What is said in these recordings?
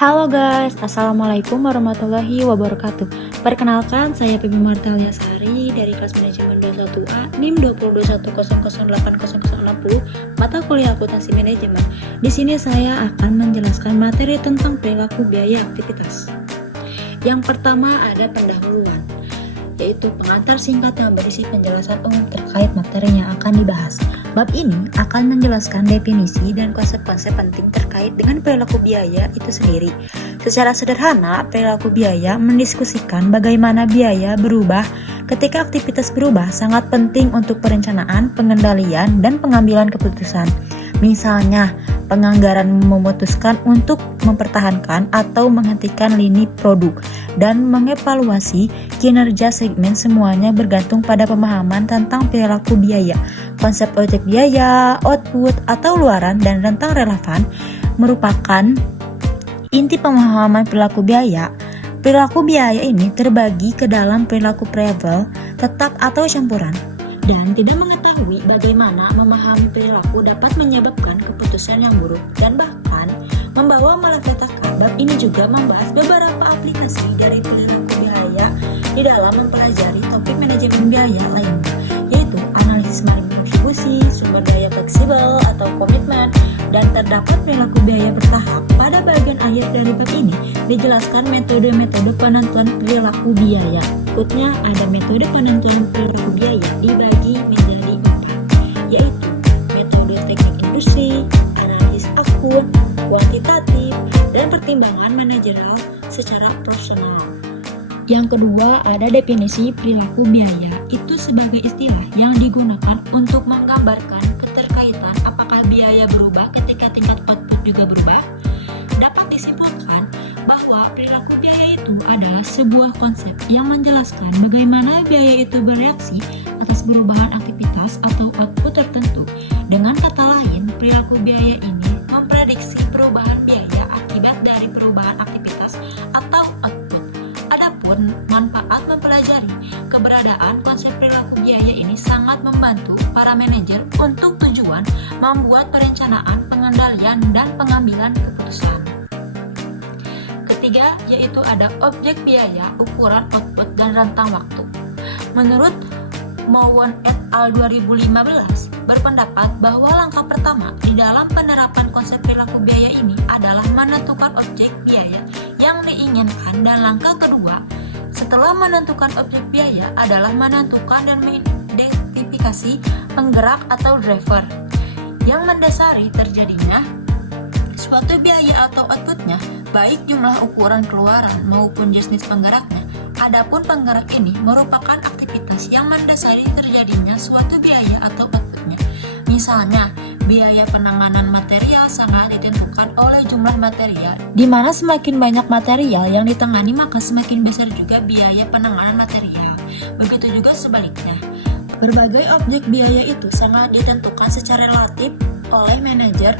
Halo guys, Assalamualaikum warahmatullahi wabarakatuh. Perkenalkan, saya Pipi Martalia Sari dari kelas manajemen 21A NIM 2021008060, mata kuliah akuntansi manajemen. Di sini saya akan menjelaskan materi tentang perilaku biaya aktivitas. Yang pertama ada pendahuluan, yaitu pengantar singkat yang berisi penjelasan umum terkait materi yang akan dibahas. Bab ini akan menjelaskan definisi dan konsep-konsep penting terkait dengan perilaku biaya itu sendiri. Secara sederhana, perilaku biaya mendiskusikan bagaimana biaya berubah ketika aktivitas berubah sangat penting untuk perencanaan, pengendalian, dan pengambilan keputusan. Misalnya, penganggaran memutuskan untuk mempertahankan atau menghentikan lini produk dan mengevaluasi kinerja segmen, semuanya bergantung pada pemahaman tentang perilaku biaya. Konsep objek biaya, output, atau luaran dan rentang relevan merupakan inti pemahaman perilaku biaya. Perilaku biaya ini terbagi ke dalam perilaku variabel, tetap atau campuran. Dan tidak mengetahui bagaimana memahami perilaku dapat menyebabkan keputusan yang buruk dan bahkan membawa malapetaka. Bab ini juga membahas beberapa aplikasi dari perilaku biaya di dalam mempelajari topik manajemen biaya lainnya, yaitu analisis margin kontribusi, sumber daya fleksibel atau komitmen, dan terdapat perilaku biaya bertahap. Pada bagian akhir dari bab ini dijelaskan metode-metode penentuan perilaku biaya. Berikutnya ada metode penentuan perilaku biaya dibagi menjadi 4, yaitu metode teknik industri, analisis akun, kuantitatif, dan pertimbangan manajerial secara personal. Yang kedua ada definisi perilaku biaya. Itu sebagai istilah yang digunakan untuk menggambarkan keterkaitan apakah biaya berubah ketika tingkat output juga berubah. Dapat disimpulkan bahwa perilaku biaya itu adalah sebuah konsep yang menjelaskan bagaimana biaya itu bereaksi atas perubahan aktivitas atau output tertentu. Dengan kata lain, perilaku biaya ini memprediksi perubahan biaya akibat dari perubahan aktivitas atau output. Adapun manfaat mempelajari keberadaan konsep perilaku biaya ini sangat membantu para manajer untuk tujuan membuat perencanaan, pengendalian, dan pengambilan keputusan. Ketiga, yaitu ada objek biaya, ukuran output, dan rentang waktu. Menurut Mowon et al. 2015 berpendapat bahwa langkah pertama di dalam penerapan konsep perilaku biaya ini adalah menentukan objek biaya yang diinginkan, dan langkah kedua setelah menentukan objek biaya adalah menentukan dan mengidentifikasi penggerak atau driver yang mendasari terjadinya suatu biaya atau outputnya, baik jumlah ukuran keluaran maupun jenis penggeraknya. Adapun penggerak ini merupakan aktivitas yang mendasari terjadinya suatu biaya atau outputnya. Misalnya, biaya penanganan material sangat ditentukan oleh jumlah material, di mana semakin banyak material yang ditangani maka semakin besar juga biaya penanganan material. Begitu juga sebaliknya. Berbagai objek biaya itu sangat ditentukan secara relatif oleh manajer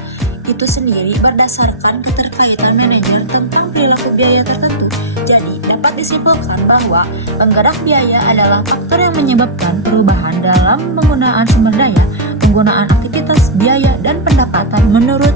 itu sendiri berdasarkan keterkaitan manajer tentang perilaku biaya tertentu. Jadi, dapat disimpulkan bahwa penggerak biaya adalah faktor yang menyebabkan perubahan dalam penggunaan sumber daya, penggunaan aktivitas, biaya, dan pendapatan menurut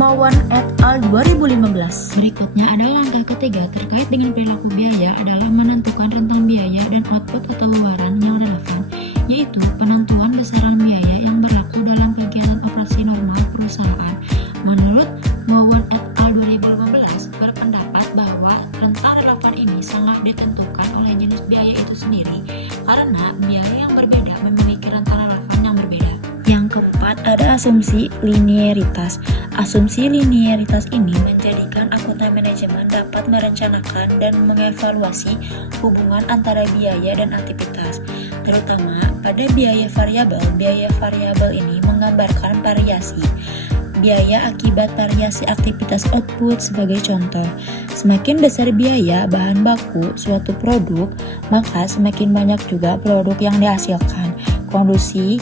Mowon et al. 2015. Berikutnya adalah langkah ketiga terkait dengan perilaku biaya adalah menentukan rentang biaya dan output atau luaran yang relevan, yaitu penentuan besaran biaya yang berlaku dalam kegiatan operasi normal perusahaan. Menurut Mowon et al. 2015 berpendapat bahwa rentang relevan ini sangat ditentukan oleh jenis biaya itu sendiri, karena biaya yang berbeda memiliki rentang relevan yang berbeda. Yang keempat ada asumsi linearitas. Asumsi linearitas ini menjadikan akuntan manajemen dapat merencanakan dan mengevaluasi hubungan antara biaya dan aktivitas, terutama pada biaya variabel. Biaya variabel ini menggambarkan variasi biaya akibat variasi aktivitas output. Sebagai contoh, semakin besar biaya bahan baku suatu produk, maka semakin banyak juga produk yang dihasilkan. Kondisi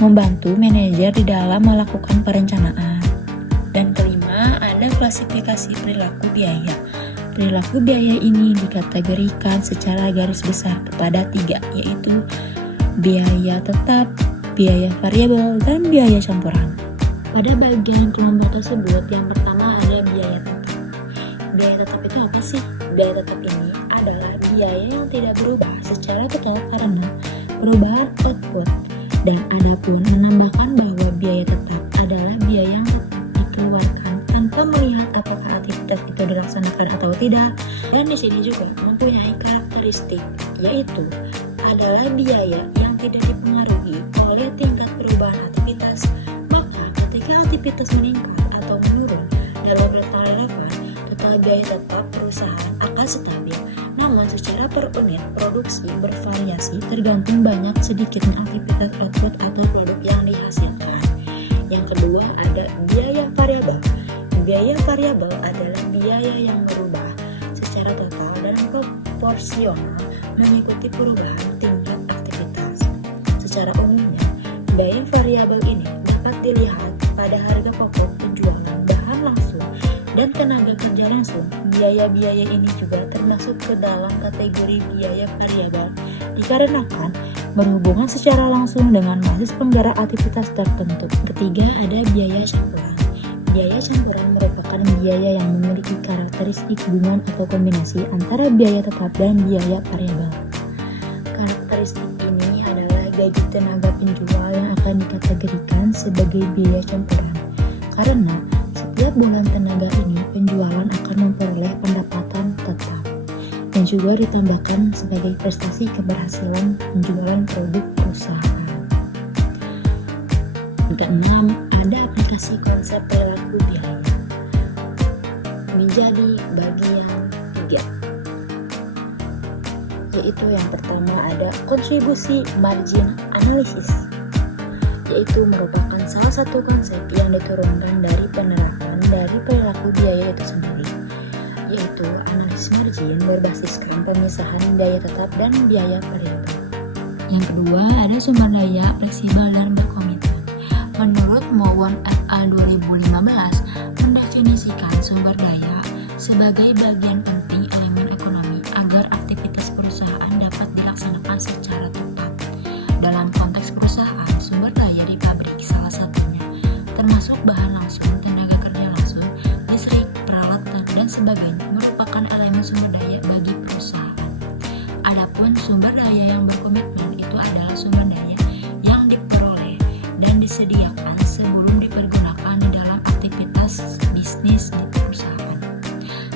membantu manajer di dalam melakukan perencanaan. Dan kelima, ada klasifikasi perilaku biaya. Perilaku biaya ini dikategorikan secara garis besar kepada 3, yaitu biaya tetap, biaya variabel, dan biaya campuran. Pada bagian kelompok tersebut, yang pertama ada biaya tetap. Biaya tetap itu apa sih? Biaya tetap ini adalah biaya yang tidak berubah secara total karena perubahan output. Dan adapun menambahkan bahwa biaya tetap adalah biaya yang tetap dikeluarkan tanpa melihat apakah aktivitas itu dilaksanakan atau tidak. Dan di sini juga mempunyai karakteristik, yaitu adalah biaya yang tidak dipengaruhi oleh tingkat perubahan aktivitas. Maka ketika aktivitas meningkat atau menurun dalam rentang relevan, total biaya tetap perusahaan akan stabil. Namun secara per unit produksi bervariasi tergantung banyak sedikitnya aktivitas output atau produk yang dihasilkan. Yang kedua ada biaya variabel. Biaya variabel adalah biaya yang berubah secara total dan proporsional mengikuti perubahan tingkat aktivitas. Secara umumnya, biaya variabel ini dapat dilihat pada harga pokok penjualan bahan langsung dan tenaga kerja langsung. Biaya-biaya ini juga termasuk ke dalam kategori biaya variabel dikarenakan berhubungan secara langsung dengan basis penggerak aktivitas tertentu. Ketiga ada biaya campuran. Biaya campuran merupakan biaya yang memiliki karakteristik gabungan atau kombinasi antara biaya tetap dan biaya variabel. Karakteristik ini adalah gaji tenaga penjual yang akan dikategorikan sebagai biaya campuran karena setiap bulan tenaga ini penjualan akan memperoleh pendapatan tetap dan juga ditambahkan sebagai prestasi keberhasilan penjualan produk perusahaan. Keenam, ada aplikasi konsep perilaku biaya menjadi bagian 3, yaitu yang pertama ada kontribusi margin analysis, yaitu merupakan salah satu konsep yang diturunkan dari penerapan dari perilaku biaya itu sendiri, yaitu analisis margin berbasiskan pemisahan biaya tetap dan biaya variabel. Yang kedua ada sumber daya fleksibel dan berkomitmen. Menurut Mowon et al. 2015 mendefinisikan sumber daya sebagai bagian penting elemen ekonomi agar aktivitas perusahaan dapat dilaksanakan secara tepat. Dalam konteks perusahaan, sumber daya di pabrik salah satunya, termasuk bahan langsung, tenaga kerja langsung, listrik, peralatan, dan sebagainya, merupakan elemen sumber daya bagi perusahaan. Adapun sumber daya yang berkomitmen itu adalah sumber daya yang diperoleh dan disediakan sebelum dipergunakan di dalam aktivitas bisnis di perusahaan.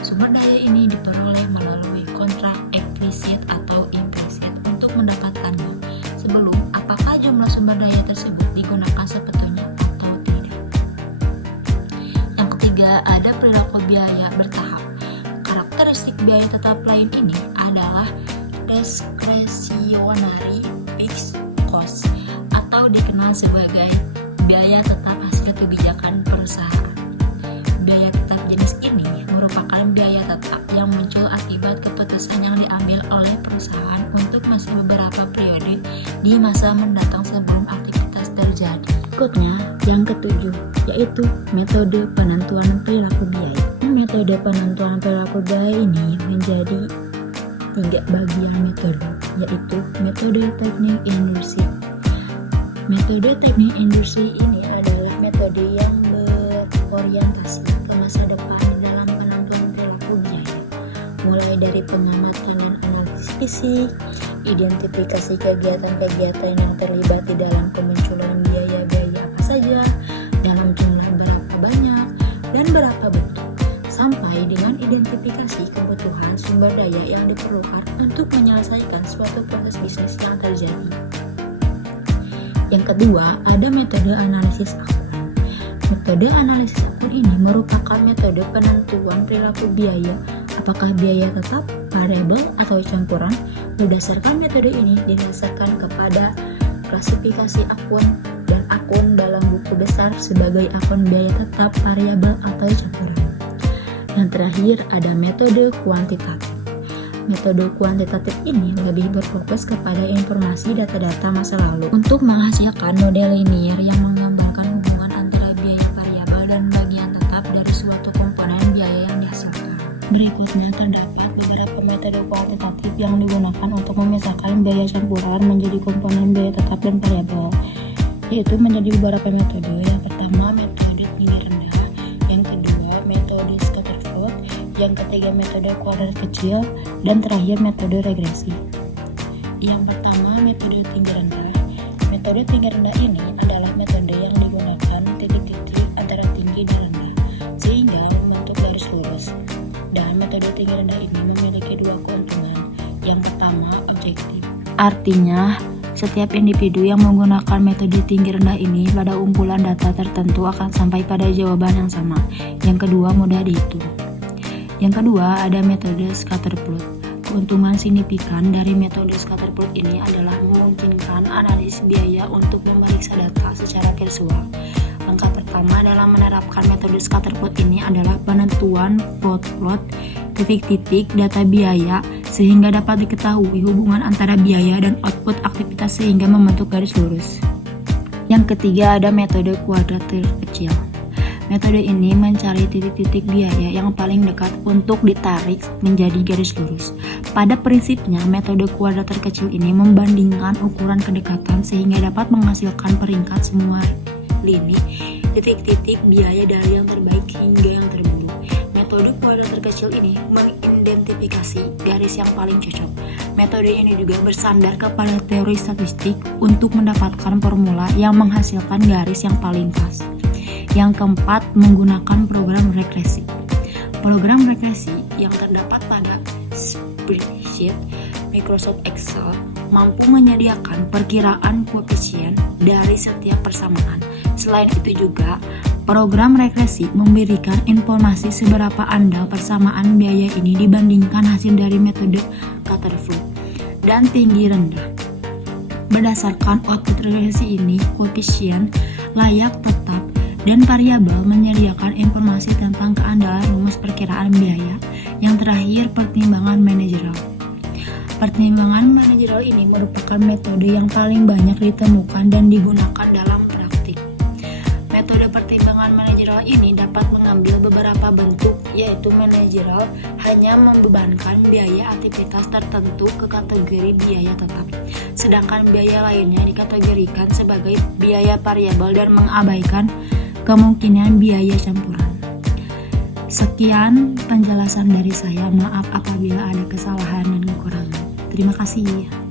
Sumber daya ini diperoleh melalui kontrak eksplisit atau implisit untuk mendapatkannya sebelum apakah jumlah sumber daya tersebut digunakan sebetulnya atau tidak. Yang ketiga ada perilaku biaya bertahap. Karakteristik biaya tetap lain ini adalah discretionary fixed cost atau dikenal sebagai biaya tetap hasil kebijakan perusahaan. Biaya tetap jenis ini merupakan biaya tetap yang muncul akibat keputusan yang diambil oleh perusahaan untuk masa beberapa periode di masa mendatang sebelum aktivitas terjadi. Berikutnya, yang ketujuh, yaitu metode penentuan perilaku biaya. Metode penentuan perilaku biaya ini menjadi 3 bagian metode, yaitu metode teknik industri. Metode teknik industri ini adalah metode yang berorientasi ke masa depan dalam penentuan perilaku biaya, mulai dari pengamatan dan analisis fisik, identifikasi kegiatan-kegiatan yang terlibat di dalam kemunculan biaya-biaya apa saja, dalam jumlah berapa banyak, dan berapa bentuk, sampai dengan identifikasi kebutuhan sumber daya yang diperlukan untuk menyelesaikan suatu proses bisnis yang terjadi. Yang kedua, ada metode analisis akun. Metode analisis akun ini merupakan metode penentuan perilaku biaya, apakah biaya tetap, variabel, atau campuran. Berdasarkan metode ini didasarkan kepada klasifikasi akun dan akun dalam buku besar sebagai akun biaya tetap, variabel, atau campuran. Yang terakhir ada metode kuantitatif. Metode kuantitatif ini lebih berfokus kepada informasi data-data masa lalu untuk menghasilkan model linier yang menggambarkan hubungan antara biaya variabel dan bagian tetap dari suatu komponen biaya yang dihasilkan. Berikutnya terdapat beberapa metode kuantitatif yang digunakan untuk memisahkan biaya campuran menjadi komponen biaya tetap dan variabel, yaitu menjadi beberapa metode. Yang pertama metode tinggi rendah, yang kedua metode scatterplot, yang ketiga metode kuadrat kecil, dan terakhir metode regresi. Yang pertama, metode tinggi rendah. Metode tinggi rendah ini adalah metode yang digunakan titik-titik antara tinggi dan rendah sehingga membentuk garis lurus. Dan metode tinggi rendah ini memiliki dua keuntungan. Yang pertama, objektif. Artinya, setiap individu yang menggunakan metode tinggi rendah ini pada umpulan data tertentu akan sampai pada jawaban yang sama. Yang kedua, mudah dihitung. Yang kedua, ada metode scatter plot. Keuntungan signifikan dari metode scatter plot ini adalah memungkinkan analisis biaya untuk memeriksa data secara visual. Langkah pertama dalam menerapkan metode scatter plot ini adalah penentuan plot titik-titik data biaya sehingga dapat diketahui hubungan antara biaya dan output aktivitas sehingga membentuk garis lurus. Yang ketiga ada metode kuadrat terkecil. Metode ini mencari titik-titik biaya yang paling dekat untuk ditarik menjadi garis lurus. Pada prinsipnya, metode kuadrat terkecil ini membandingkan ukuran kedekatan sehingga dapat menghasilkan peringkat semua lini titik-titik biaya dari yang terbaik hingga yang terburuk. Metode kuadrat terkecil ini mengidentifikasi garis yang paling cocok. Metode ini juga bersandar kepada teori statistik untuk mendapatkan formula yang menghasilkan garis yang paling pas. Yang keempat, menggunakan program regresi. Program regresi yang terdapat pada spreadsheet Microsoft Excel mampu menyediakan perkiraan koefisien dari setiap persamaan. Selain itu juga, program regresi memberikan informasi seberapa andal persamaan biaya ini dibandingkan hasil dari metode scatter plot dan tinggi rendah. Berdasarkan output regresi ini, koefisien, layak tetap, dan variabel menyediakan informasi tentang keandalan rumus perkiraan biaya. Yang terakhir, pertimbangan manajerial. Pertimbangan manajerial ini merupakan metode yang paling banyak ditemukan dan digunakan dalam praktik. Metode pertimbangan manajerial ini dapat mengambil beberapa bentuk, yaitu manajerial hanya membebankan biaya aktivitas tertentu ke kategori biaya tetap, sedangkan biaya lainnya dikategorikan sebagai biaya variabel dan mengabaikan kemungkinan biaya campuran. Sekian penjelasan dari saya, maaf apabila ada kesalahan dan kekurangan. Terima kasih.